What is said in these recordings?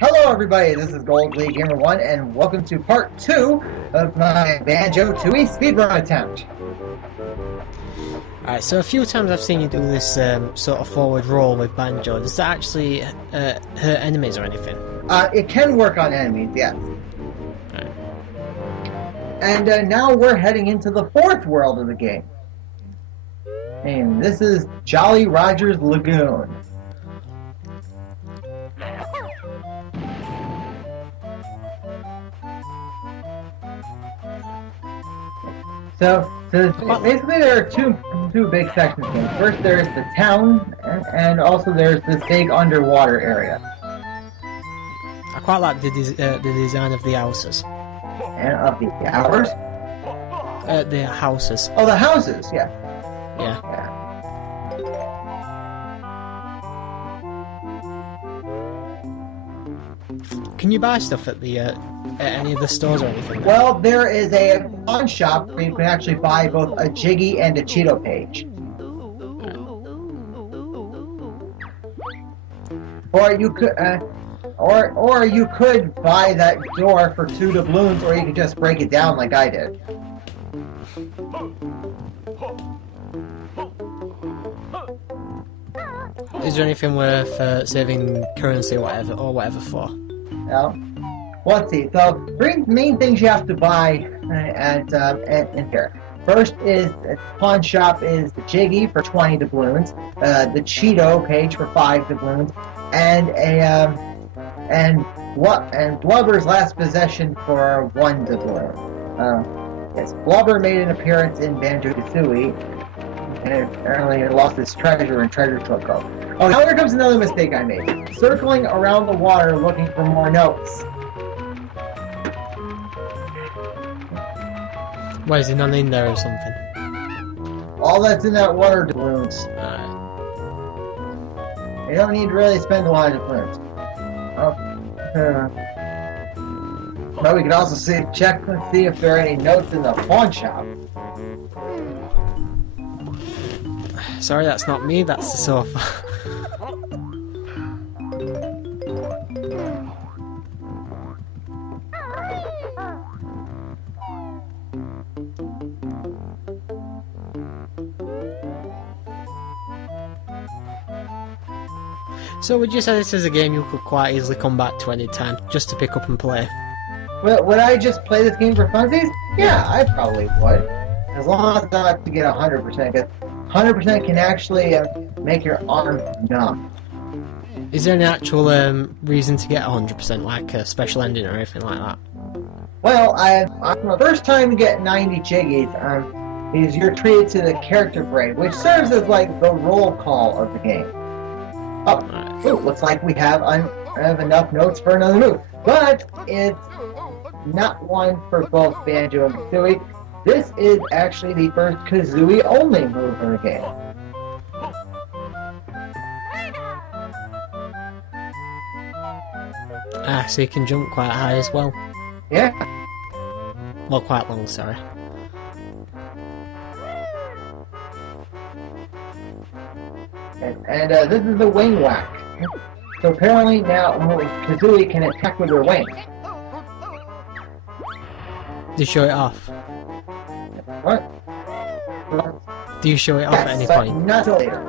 Hello everybody, this is Gold League Gamer 1 and welcome to part 2 of my Banjo-Tooie speedrun attempt. Alright, so a few times I've seen you do this sort of forward roll with Banjo. Does that actually hurt enemies or anything? It can work on enemies, yes. Right. And now we're heading into the fourth world of the game. And this is Jolly Roger's Lagoon. So basically there are two big sections here. First there's the town, and also there's this big underwater area. I quite like the design of the houses. And of the hours? The houses. Oh, the houses, yeah. Yeah. Can you buy stuff at the at any of the stores or anything? Well, there is a pawn shop where you can actually buy both a Jiggy and a Cheeto page. Or you could, or you could buy that door for 2 doubloons, or you could just break it down like I did. Is there anything worth saving currency or whatever for? Well, let's see. So, 3 main things you have to buy in here. First is the pawn shop is the Jiggy for 20 doubloons, the Cheeto page for 5 doubloons, and Blubber's last possession for 1 doubloon. Yes, Blubber made an appearance in Banjo-Tooie, and apparently he lost his treasure in Treasure Choco. Oh, now here comes another mistake I made. Circling around the water looking for more notes. Why is he not in there or something? All that's in that water doubloons. Alright. You don't need to really spend a lot of doubloons. But we can also check and see if there are any notes in the pawn shop. Sorry, that's not me, that's the sofa. So would you say this is a game you could quite easily come back to any time, just to pick up and play? Well, would I just play this game for funsies? Yeah, I probably would. As long as I have to get 100%, because 100% can actually make your arm numb. Is there an actual reason to get 100%, like a special ending or anything like that? Well, on the first time you get 90 Jiggies, is you're treated to the character parade, which serves as like the roll call of the game. Oh, ooh, looks like we have enough notes for another move. But it's not one for both Banjo and Tooie. This is actually the first Kazooie-only move in the game. Ah, so you can jump quite high as well. Yeah. Well, quite long, sorry. And this is the wing whack. So apparently now Kazooie can attack with her wings. Do you show it off? What? Do you show it off at any but point? not till later.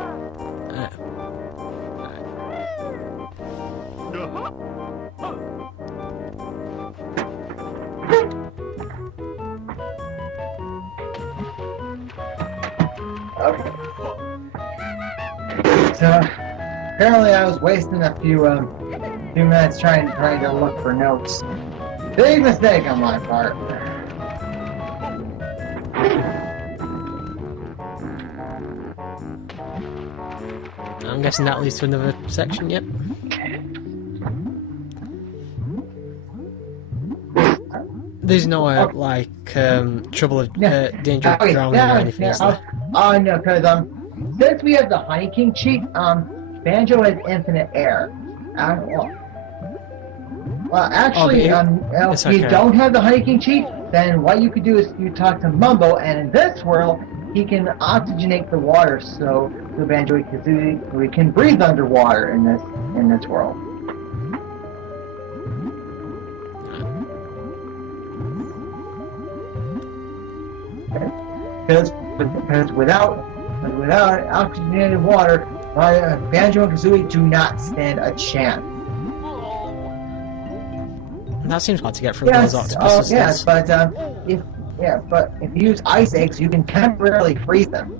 Okay. So apparently I was wasting a few minutes trying to look for notes. Big mistake on my part. I'm guessing that leads to another section, yep. There's no, like, trouble of danger of drowning or anything, is there? Oh, no, because, since we have the Honey King cheat, Banjo has infinite air. Well, actually, if you don't have the Honey King cheat, then what you could do is you talk to Mumbo, and in this world, he can oxygenate the water, so the Banjo-Kazooie can breathe underwater in this world. Because without oxygenated water, Banjo and Kazooie do not stand a chance. That seems hard to get through those octopuses. Yes, but if you use ice eggs, you can temporarily freeze them.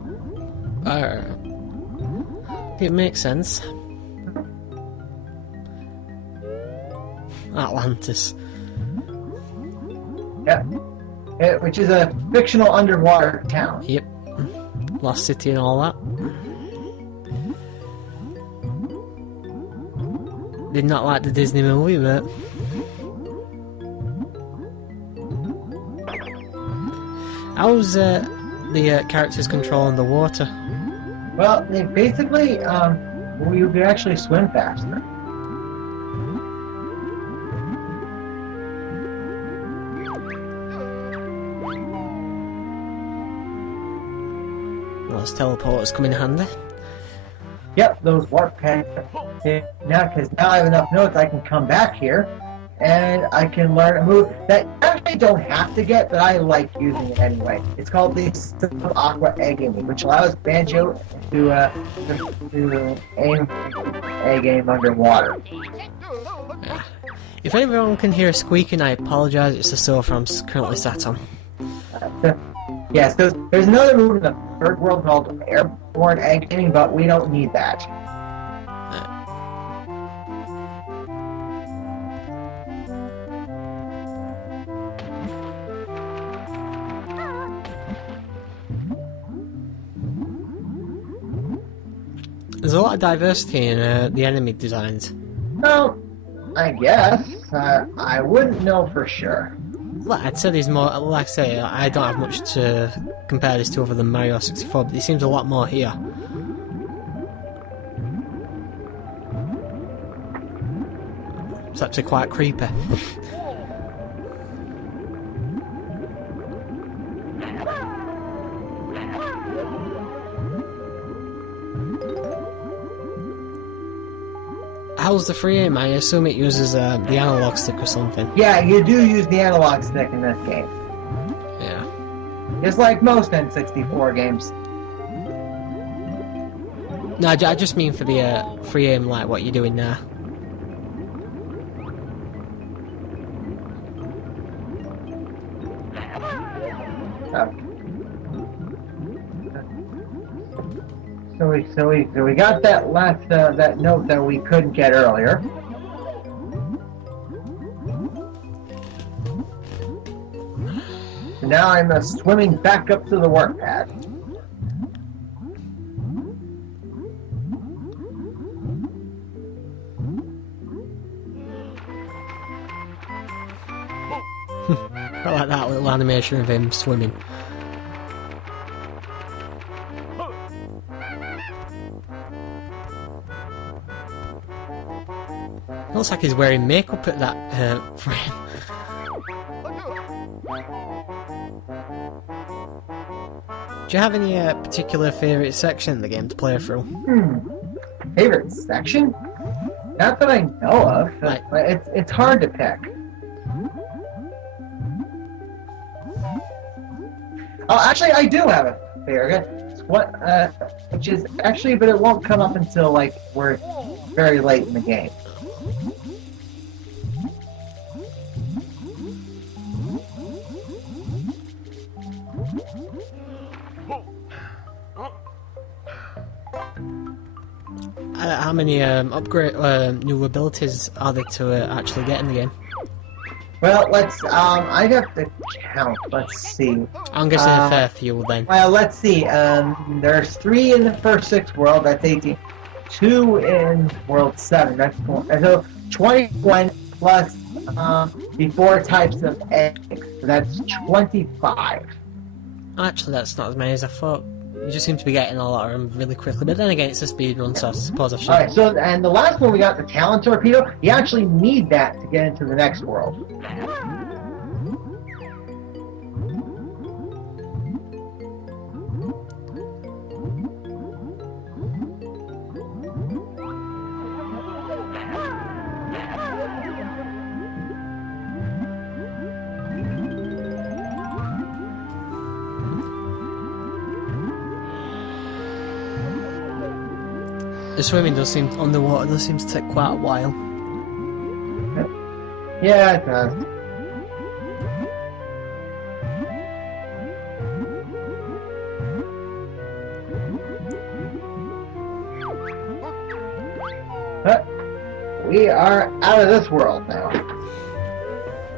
It makes sense. Atlantis. Yeah. Which is a fictional underwater town. Yep. Lost City and all that. Did not like the Disney movie, but... How's the characters controlling the water? Well, they basically, you can actually swim faster. Those teleporters come in handy. Yep, those warp pads. Now, because now I have enough notes, I can come back here, and I can learn a move that you actually don't have to get, but I like using it anyway. It's called the Aqua Egg Aiming, which allows Banjo to aim egg aim underwater. Yeah. If everyone can hear squeaking, I apologise. It's the sofa I'm currently sat on. Yes, there's another move in the third world called airborne egg aiming, but we don't need that. There's a lot of diversity in the enemy designs. Well, I guess. I wouldn't know for sure. Well, I'd say there's more, like I say, I don't have much to compare this to other than Mario 64, but there seems a lot more here. It's actually quite creepy. How's the free aim? I assume it uses the analog stick or something. Yeah, you do use the analog stick in this game. Yeah. Just like most N64 games. No, I just mean for the free aim, like what you're doing now. So we got that last that note that we couldn't get earlier. So now I'm swimming back up to the warp pad. I like that little animation of him swimming. Looks like he's wearing makeup at that frame. Do you have any particular favourite section in the game to play through? Favorite section? Not that I know of. Right. It's hard to pick. Oh, actually, I do have a favorite. Which is actually, but it won't come up until like we're very late in the game. How many new abilities are there to actually get in the game? Well, let's. I'd have to count. Let's see. I'm guessing a fair few then. Well, let's see. There's 3 in the first 6 world. That's 18. 2 in world 7. That's 4. So 21 plus the 4 types of eggs. So that's 25. Actually, that's not as many as I thought. You just seem to be getting a lot of them really quickly. But then again, it's a speedrun, so I suppose I should. Alright, so, and the last one we got, the Talent Torpedo, you actually need that to get into the next world. The swimming does seem underwater does seem to take quite a while. Yeah, it does. But we are out of this world now.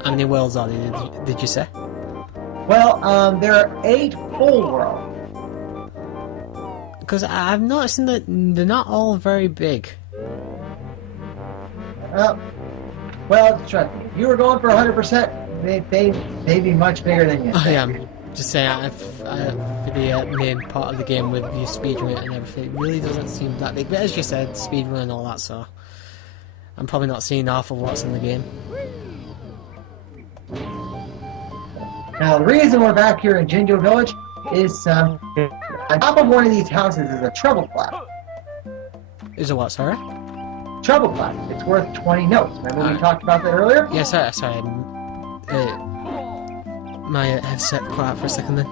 How many worlds are there, did you say? Well, there are 8 full worlds. Because I've noticed that they're not all very big. Well, trust me, if you were going for 100%, they'd be much bigger than you. Oh yeah, I'm just saying, for the main part of the game with the speedrun and everything, it really doesn't seem that big. But as you said, speedrun and all that, so I'm probably not seeing half of what's in the game. Now, the reason we're back here in Jinjo Village is, on top of one of these houses is a treble clef. Is a what, sorry? Treble clef. It's worth 20 notes. Remember we talked about that earlier? Yeah, sorry. My headset quiet for a second then.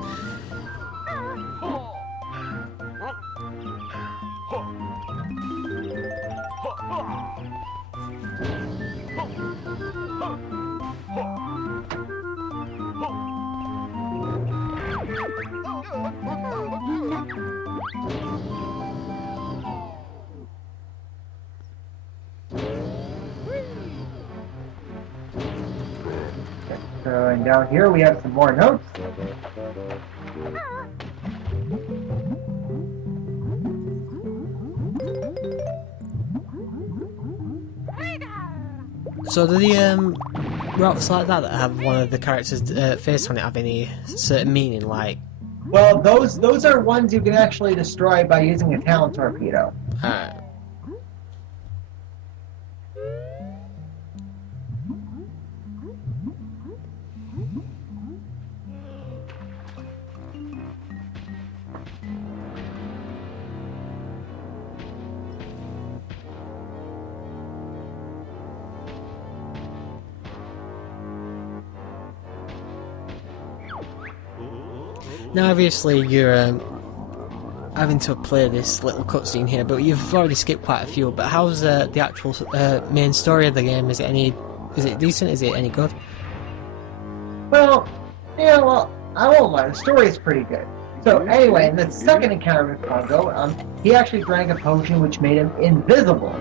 So, and down here we have some more notes. So do the rocks like that have one of the characters' face on it have any certain meaning, like? Well, those are ones you can actually destroy by using a talent torpedo. Alright. Now, obviously, you're having to play this little cutscene here, but you've already skipped quite a few. But how's the actual main story of the game? Is it decent? Is it any good? Well, yeah, well, I won't lie. The story is pretty good. So anyway, in the second encounter with Banjo, he actually drank a potion which made him invisible.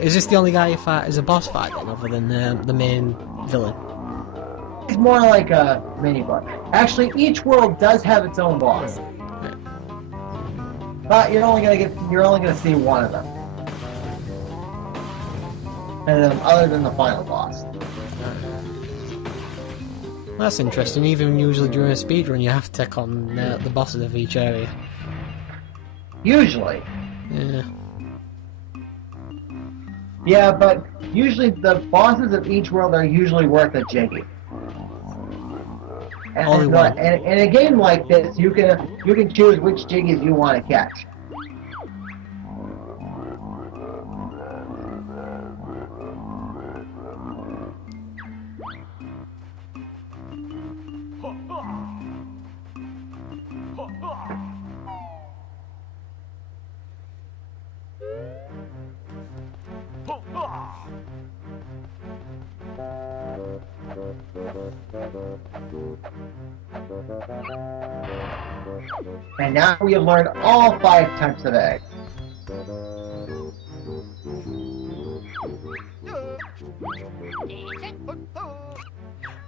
Is this the only guy you fight as a boss fight then, other than the main villain? He's more like a mini-boss. Actually, each world does have its own boss. But you're only gonna see one of them. And then, other than the final boss. That's interesting. Even usually during a speedrun, you have to take on the bosses of each area. Usually. Yeah. Yeah, but usually the bosses of each world are usually worth a jiggy. And in a game like this, you can choose which jiggies you want to catch. And now we have learned all 5 types of eggs.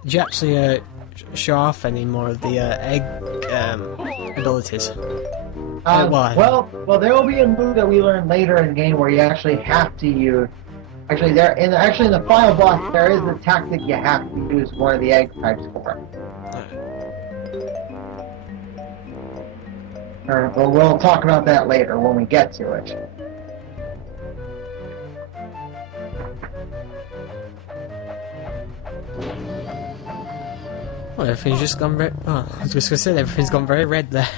Did you actually show off any more of the egg abilities? Well, there will be a move that we learn later in the game where you actually have to use. Actually, in the final boss, there is a tactic you have to use one of the egg types for. But we'll talk about that later when we get to it. Well, everything's just gone very... Oh, I was just gonna say, everything's gone very red there.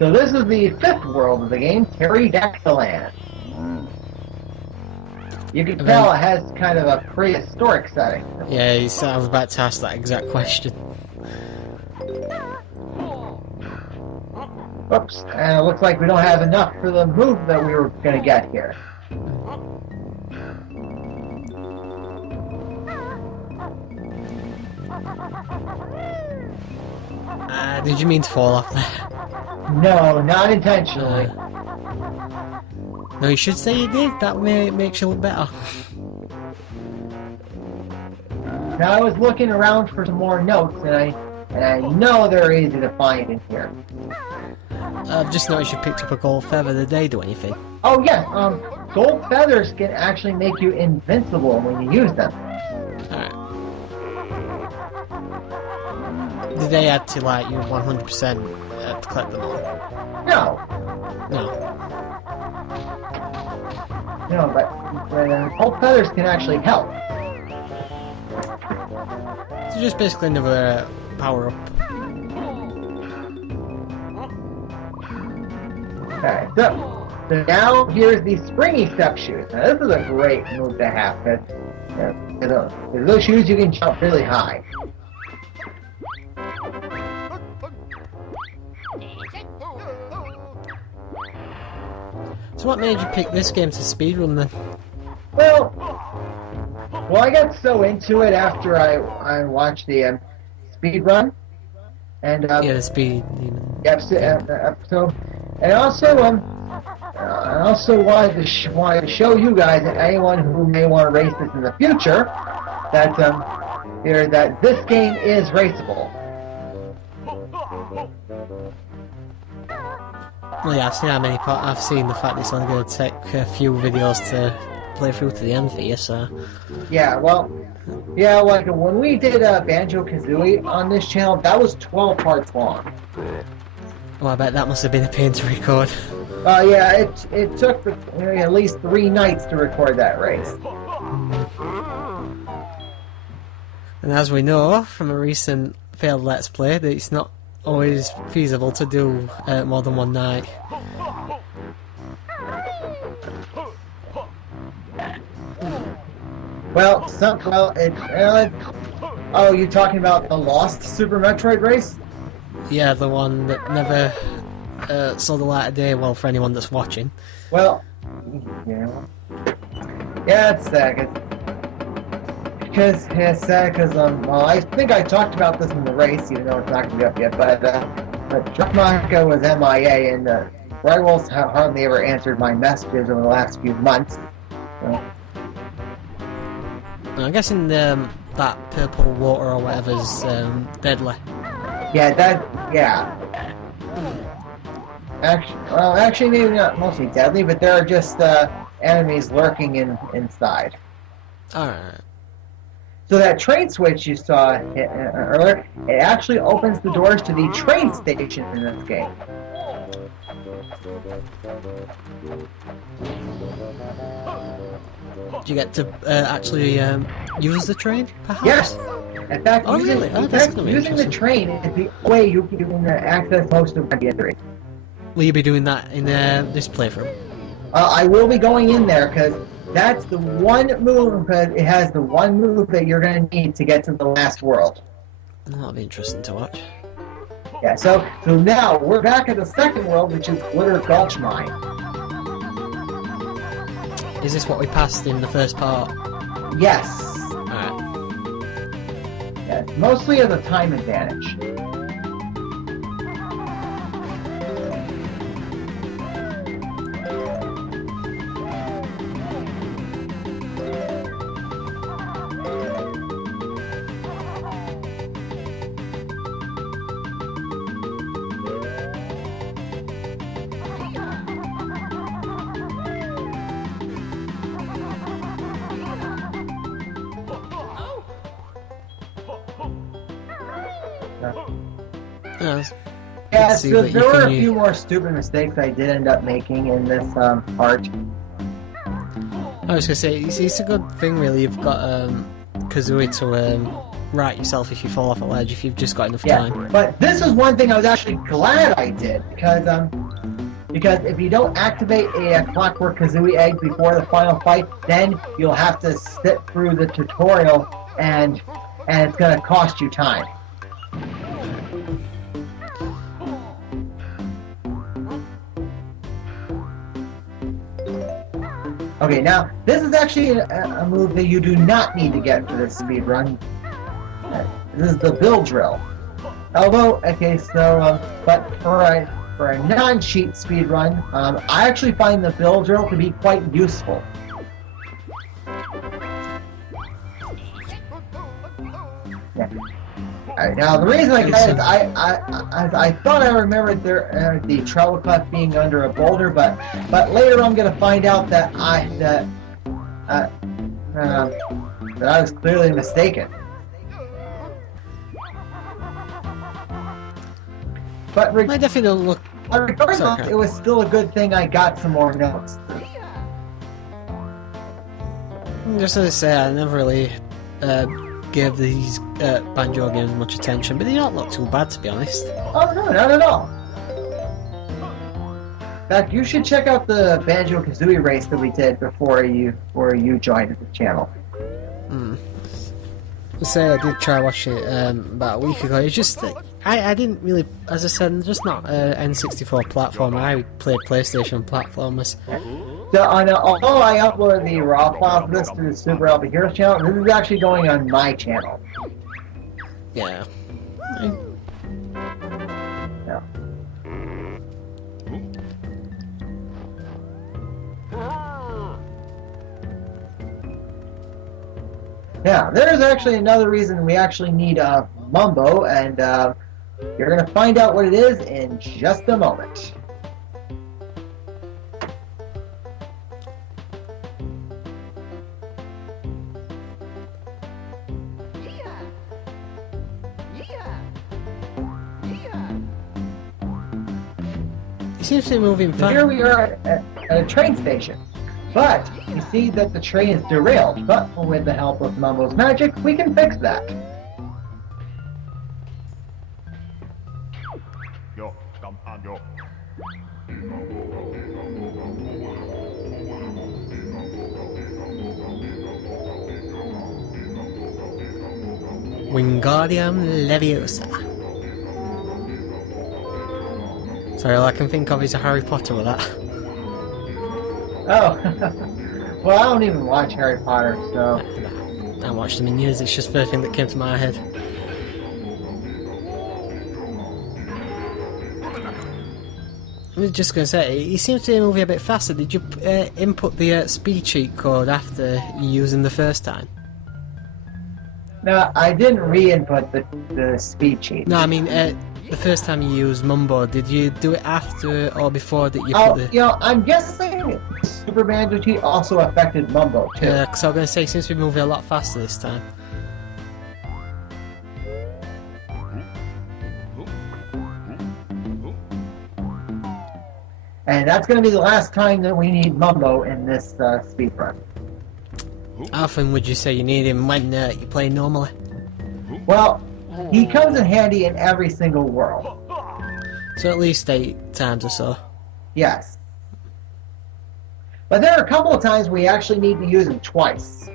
So this is the 5th world of the game, Pterodactyland. You can tell it has kind of a prehistoric setting. Yeah, I was about to ask that exact question. Oops, and it looks like we don't have enough for the move that we were going to get here. Did you mean to fall off there? No, not intentionally. No, you should say you did. That makes you look better. Now I was looking around for some more notes, and I know they're easy to find in here. I've just noticed you picked up a gold feather. Did they do anything? Oh yes, gold feathers can actually make you invincible when you use them. Alright. Did they add to like your 100% to collect them all? No. No. No, but gold feathers can actually help. So just basically another power up. Okay, so now here's the springy step shoes. Now this is a great move to have, because with those shoes you can jump really high. So what made you pick this game to speedrun then? Well, I got so into it after I watched the speedrun, and yeah, the speed episode, and also I also wanted to show you guys and anyone who may want to race this in the future that that this game is raceable. Well, yeah, I've seen the fact it's only going to take a few videos to play through to the end for you, so... Yeah, well, like when we did Banjo-Kazooie on this channel, that was 12 parts long. Oh, I bet that must have been a pain to record. Yeah, it took at least 3 nights to record that race. And as we know from a recent failed Let's Play, that it's not always feasible to do more than one night. Oh, you talking about the Lost Super Metroid race? Yeah, the one that never saw the light of day, well, for anyone that's watching. Well, yeah, it's sad. It's sad because well, I think I talked about this in the race, even though it's not going to be up yet. But Drumaka was MIA, and Rivals hardly ever answered my messages over the last few months. So. I'm guessing that purple water or whatever's deadly. Yeah. Actually, maybe not mostly deadly, but there are just enemies lurking inside. Alright. So that train switch you saw earlier, it actually opens the doors to the train station in this game. Do you get to actually use the train, perhaps? Yes! In fact, using the train is the way you can access most of the entry. Will you be doing that in this playthrough? I will be going in there, because that's the one move, because it has the one move that you're going to need to get to the last world. That'll be interesting to watch. Yeah, so now we're back at the second world, which is Glitter Gulch Mine. Is this what we passed in the first part? Yes. Alright. Yeah, mostly as a time advantage. Yeah, so there were a few more stupid mistakes I did end up making in this part. I was going to say, it's a good thing really, you've got Kazooie to right yourself if you fall off a ledge, if you've just got enough time. But this is one thing I was actually glad I did, because because if you don't activate a Clockwork Kazooie egg before the final fight, then you'll have to sit through the tutorial, and it's going to cost you time. Okay, now, this is actually a move that you do not need to get for this speedrun. This is the Bill Drill. Although, okay, so, but for a non-cheat speedrun, I actually find the Bill Drill to be quite useful. Yeah. Alright, now the reason I got it is I thought I remembered the treble clef being under a boulder, but later I'm going to find out that that I was clearly mistaken. But regardless, it was still a good thing I got some more notes. Just as I say, I never really gave these Banjo games much attention, but they don't look too bad, to be honest. Oh no, not at all. In fact, you should check out the Banjo-Kazooie race that we did before you joined the channel. I did try watching it about a week ago. It's just that I didn't really, as I said, I'm just not N64 platformer. I played PlayStation platformers. So, although I uploaded the raw file for this to the Super Alpha Heroes channel, this is actually going on my channel. Yeah. Yeah. Now, there's actually another reason we actually need Mumbo, and you're going to find out what it is in just a moment. He seems to be moving fast. Here we are at a train station. But you see that the train is derailed, but with the help of Mumbo's magic, we can fix that. Wingardium Leviosa. Sorry, all I can think of is a Harry Potter with that. Oh, well, I don't even watch Harry Potter, so... I haven't watched them in years, it's just the first thing that came to my head. I was just going to say, he seems to be moving a bit faster. Did you input the speed cheat code after you used them the first time? No, I didn't re-input the speed cheat. No, I mean, the first time you used Mumbo, did you do it after or before that you put the... you know, I'm guessing Super Banjo-Tooie also affected Mumbo, too. Yeah, because I was going to say, he seems to be moving a lot faster this time. And that's going to be the last time that we need Mumbo in this speedrun. How often would you say you need him when you play normally? Well, he comes in handy in every single world. So at least 8 times or so. Yes. But there are a couple of times we actually need to use him twice.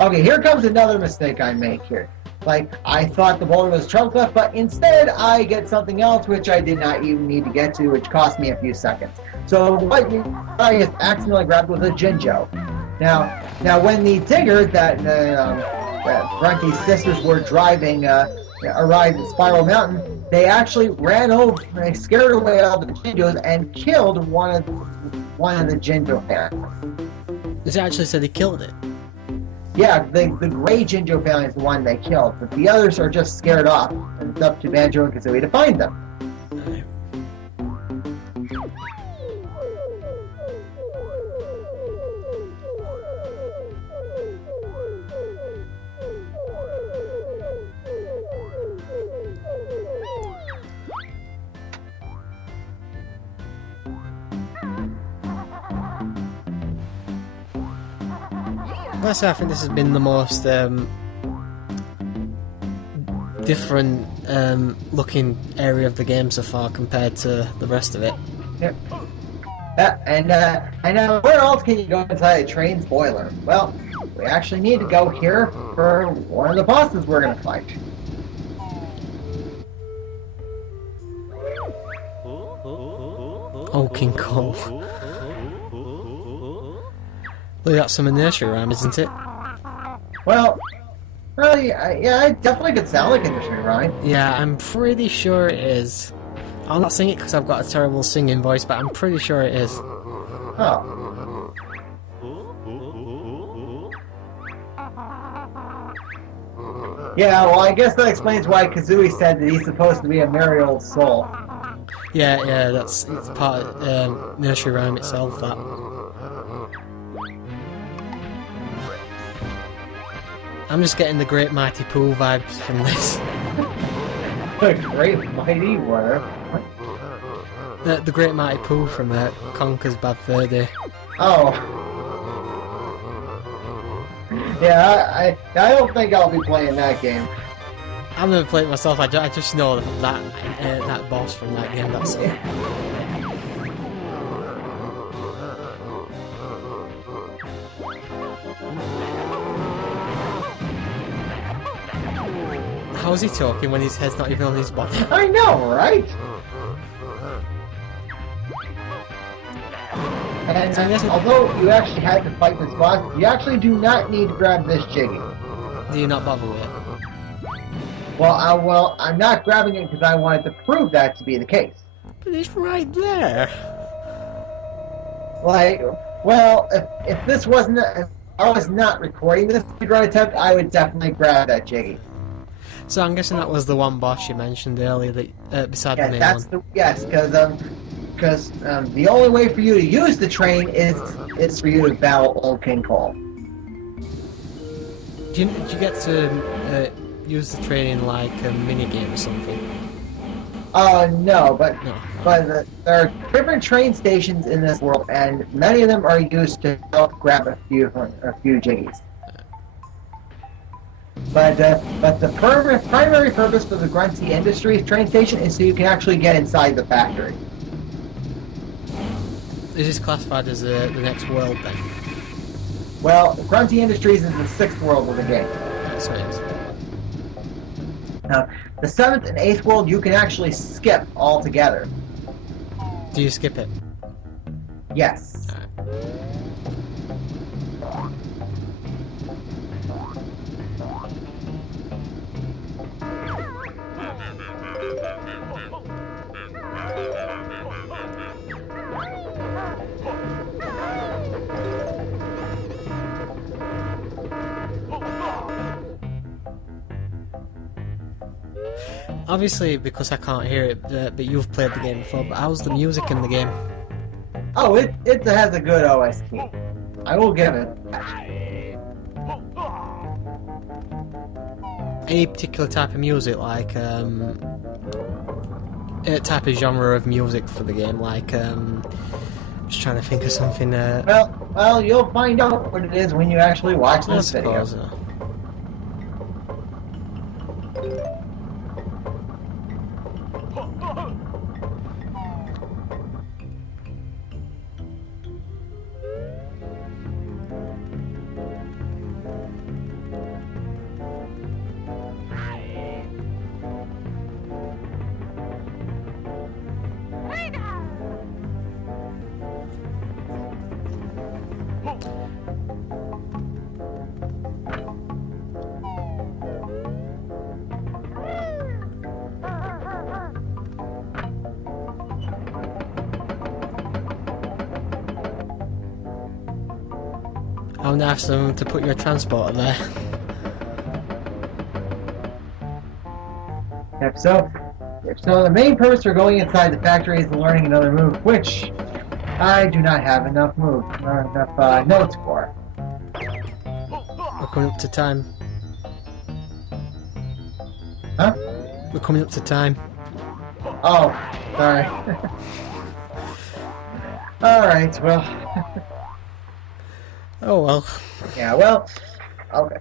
Okay, here comes another mistake I make here. Like, I thought the boulder was treble clef, but instead I get something else which I did not even need to get to, which cost me a few seconds. So what I just accidentally grabbed was a Jinjo. Now when the digger that Grunty's sisters were driving arrived at Spiral Mountain, they actually ran over, they scared away all the Jinjos and killed one of the Jinjo families. Does it actually say they killed it? Yeah, the gray Jinjo family is the one they killed, but the others are just scared off, and it's up to Banjo and Kazooie to find them. I think this has been the most different looking area of the game so far compared to the rest of it. Yep. And where else can you go inside a train's boiler? Well, we actually need to go here for one of the bosses we're going to fight. Oh, King Cole. Look, that's some nursery rhyme, isn't it? Well, yeah, it definitely could sound like a nursery rhyme. Yeah, I'm pretty sure it is. I'll not sing it because I've got a terrible singing voice, but I'm pretty sure it is. Oh. Yeah, well, I guess that explains why Kazooie said that he's supposed to be a merry old soul. Yeah, it's part of nursery rhyme itself, that. I'm just getting the Great Mighty Pooh vibes from this. The Great Mighty word. The Great Mighty Pooh from Conker's Bad Fur Day. Oh. Yeah, I don't think I'll be playing that game. I've never played it myself, I just know that boss from that game, that's it. How is he talking when his head's not even on his body? I know, right? And although you actually had to fight this boss, you actually do not need to grab this Jiggy. Do you not bother with it? Well, I'm not grabbing it because I wanted to prove that to be the case. But it's right there. Like, well, if this wasn't, if I was not recording this speedrun attempt, I would definitely grab that Jiggy. So I'm guessing that was the one boss you mentioned earlier, that beside the main one. Yes, because the only way for you to use the train is for you to battle Old King Cole. Do you get to use the train in like a mini game or something? No, but there are different train stations in this world, and many of them are used to help grab a few Jiggies. But the primary purpose for the Grunty Industries train station is so you can actually get inside the factory. Is this classified as the next world then? Well, Grunty Industries is the 6th world of the game. That's what it is. Now, the 7th and 8th world you can actually skip altogether. Do you skip it? Yes. Obviously, because I can't hear it, but you've played the game before, but how's the music in the game? Oh, it has a good OST. I will give it. Any particular type of music, like, a type of genre of music for the game, like, just trying to think of something, Well, you'll find out what it is when you actually watch this video. How nice of them to put your transporter there. Yep, so the main purpose for going inside the factory is learning another move, which I do not have enough notes for. We're coming up to time. Huh? We're coming up to time. Oh, sorry. Alright, well... Oh well. Yeah, well... Okay.